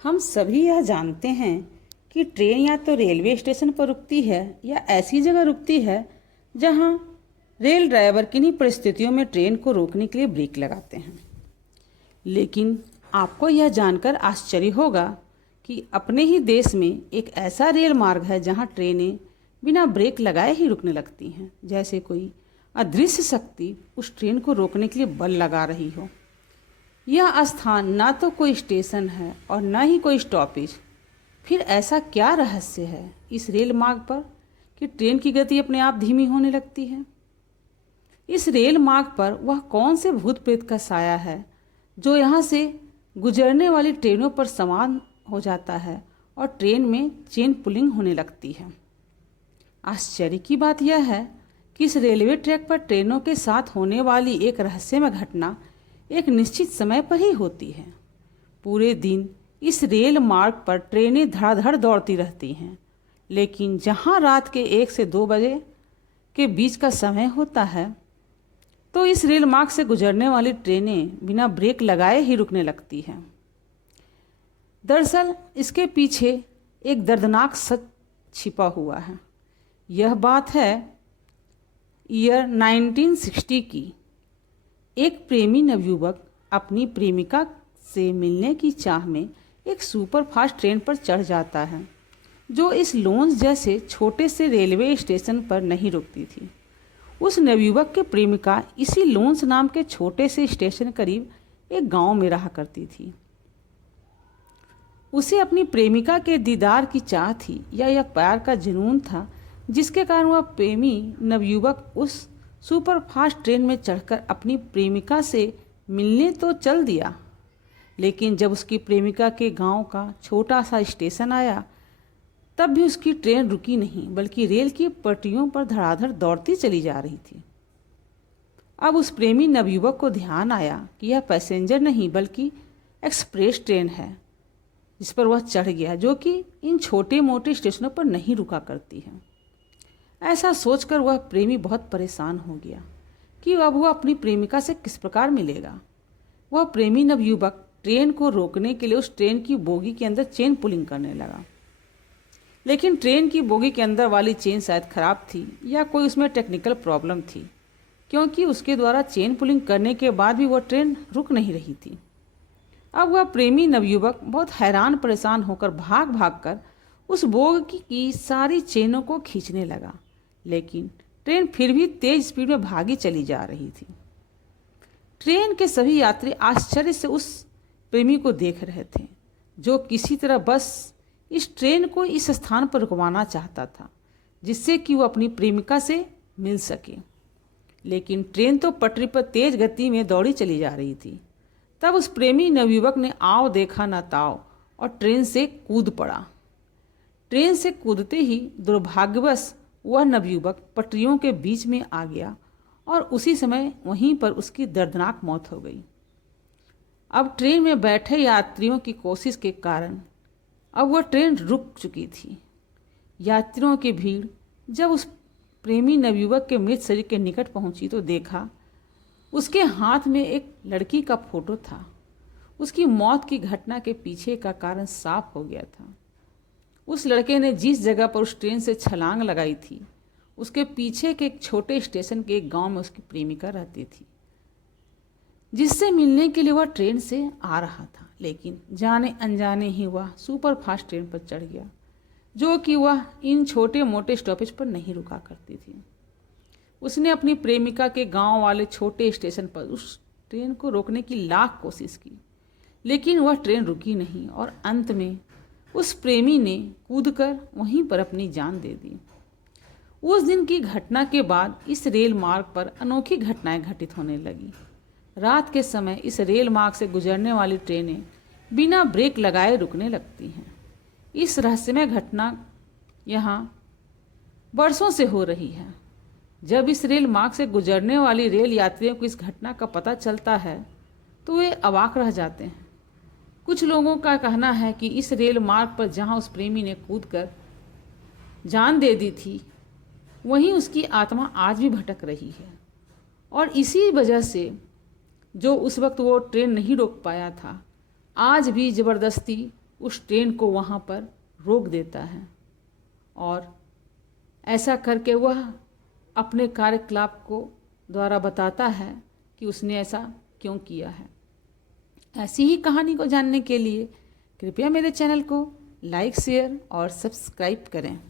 हम सभी यह जानते हैं कि ट्रेन या तो रेलवे स्टेशन पर रुकती है या ऐसी जगह रुकती है जहां रेल ड्राइवर किन्हीं परिस्थितियों में ट्रेन को रोकने के लिए ब्रेक लगाते हैं। लेकिन आपको यह जानकर आश्चर्य होगा कि अपने ही देश में एक ऐसा रेल मार्ग है जहां ट्रेनें बिना ब्रेक लगाए ही रुकने लगती हैं, जैसे कोई अदृश्य शक्ति उस ट्रेन को रोकने के लिए बल लगा रही हो। यह स्थान ना तो कोई स्टेशन है और न ही कोई स्टॉपेज। फिर ऐसा क्या रहस्य है इस रेल मार्ग पर कि ट्रेन की गति अपने आप धीमी होने लगती है? इस रेल मार्ग पर वह कौन से भूत प्रेत का साया है जो यहाँ से गुजरने वाली ट्रेनों पर सवार हो जाता है और ट्रेन में चेन पुलिंग होने लगती है? आश्चर्य की बात यह है कि इस रेलवे ट्रैक पर ट्रेनों के साथ होने वाली एक रहस्यमय घटना एक निश्चित समय पर ही होती है। पूरे दिन इस रेल मार्ग पर ट्रेनें धड़ाधड़ दौड़ती रहती हैं, लेकिन जहां रात के 1 से 2 बजे के बीच का समय होता है तो इस रेल मार्ग से गुजरने वाली ट्रेनें बिना ब्रेक लगाए ही रुकने लगती हैं। दरअसल इसके पीछे एक दर्दनाक सच छिपा हुआ है। यह बात है ईयर 1960 की। एक प्रेमी नवयुवक अपनी प्रेमिका से मिलने की चाह में एक सुपरफास्ट ट्रेन पर चढ़ जाता है जो इस लॉन्च जैसे छोटे से रेलवे स्टेशन पर नहीं रुकती थी। उस नवयुवक की प्रेमिका इसी लॉन्च नाम के छोटे से स्टेशन करीब एक गांव में रहा करती थी। उसे अपनी प्रेमिका के दीदार की चाह थी या यह प्यार का जुनून था जिसके कारण वह प्रेमी नवयुवक उस सुपरफास्ट ट्रेन में चढ़कर अपनी प्रेमिका से मिलने तो चल दिया, लेकिन जब उसकी प्रेमिका के गांव का छोटा सा स्टेशन आया तब भी उसकी ट्रेन रुकी नहीं, बल्कि रेल की पटरियों पर धड़ाधड़ दौड़ती चली जा रही थी। अब उस प्रेमी नवयुवक को ध्यान आया कि यह पैसेंजर नहीं बल्कि एक्सप्रेस ट्रेन है जिस पर वह चढ़ गया, जो कि इन छोटे मोटे स्टेशनों पर नहीं रुका करती है। ऐसा सोचकर वह प्रेमी बहुत परेशान हो गया कि अब वह अपनी प्रेमिका से किस प्रकार मिलेगा। वह प्रेमी नवयुवक ट्रेन को रोकने के लिए उस ट्रेन की बोगी के अंदर चेन पुलिंग करने लगा, लेकिन ट्रेन की बोगी के अंदर वाली चेन शायद खराब थी या कोई उसमें टेक्निकल प्रॉब्लम थी, क्योंकि उसके द्वारा चेन पुलिंग करने के बाद भी वह ट्रेन रुक नहीं रही थी। अब वह प्रेमी नवयुवक बहुत हैरान परेशान होकर भाग भाग कर उस बोगी की सारी चेनों को खींचने लगा, लेकिन ट्रेन फिर भी तेज स्पीड में भागी चली जा रही थी। ट्रेन के सभी यात्री आश्चर्य से उस प्रेमी को देख रहे थे जो किसी तरह बस इस ट्रेन को इस स्थान पर रुकवाना चाहता था जिससे कि वो अपनी प्रेमिका से मिल सके। लेकिन ट्रेन तो पटरी पर तेज गति में दौड़ी चली जा रही थी। तब उस प्रेमी नवयुवक ने आओ देखा ना ताओ और ट्रेन से कूद पड़ा। ट्रेन से कूदते ही दुर्भाग्यवश वह नवयुवक पटरियों के बीच में आ गया और उसी समय वहीं पर उसकी दर्दनाक मौत हो गई। अब ट्रेन में बैठे यात्रियों की कोशिश के कारण अब वह ट्रेन रुक चुकी थी। यात्रियों की भीड़ जब उस प्रेमी नवयुवक के मृत शरीर के निकट पहुंची तो देखा उसके हाथ में एक लड़की का फोटो था। उसकी मौत की घटना के पीछे का कारण साफ हो गया था। उस लड़के ने जिस जगह पर उस ट्रेन से छलांग लगाई थी उसके पीछे के एक छोटे स्टेशन के एक गांव में उसकी प्रेमिका रहती थी जिससे मिलने के लिए वह ट्रेन से आ रहा था, लेकिन जाने अनजाने ही वह सुपर फास्ट ट्रेन पर चढ़ गया जो कि वह इन छोटे मोटे स्टॉपेज पर नहीं रुका करती थी। उसने अपनी प्रेमिका के गांव वाले छोटे स्टेशन पर उस ट्रेन को रोकने की लाख कोशिश की, लेकिन वह ट्रेन रुकी नहीं और अंत में उस प्रेमी ने कूदकर वहीं पर अपनी जान दे दी। उस दिन की घटना के बाद इस रेल मार्ग पर अनोखी घटनाएं घटित होने लगी। रात के समय इस रेल मार्ग से गुजरने वाली ट्रेनें बिना ब्रेक लगाए रुकने लगती हैं। इस रहस्यमय घटना यहाँ वर्षों से हो रही है। जब इस रेल मार्ग से गुजरने वाली रेल यात्रियों को इस घटना का पता चलता है तो वे अवाक रह जाते हैं। कुछ लोगों का कहना है कि इस रेल मार्ग पर जहां उस प्रेमी ने कूदकर जान दे दी थी वहीं उसकी आत्मा आज भी भटक रही है और इसी वजह से जो उस वक्त वो ट्रेन नहीं रोक पाया था आज भी ज़बरदस्ती उस ट्रेन को वहाँ पर रोक देता है और ऐसा करके वह अपने कार्यकलाप को द्वारा बताता है कि उसने ऐसा क्यों किया है। ऐसी ही कहानी को जानने के लिए कृपया मेरे चैनल को लाइक, शेयर और सब्सक्राइब करें।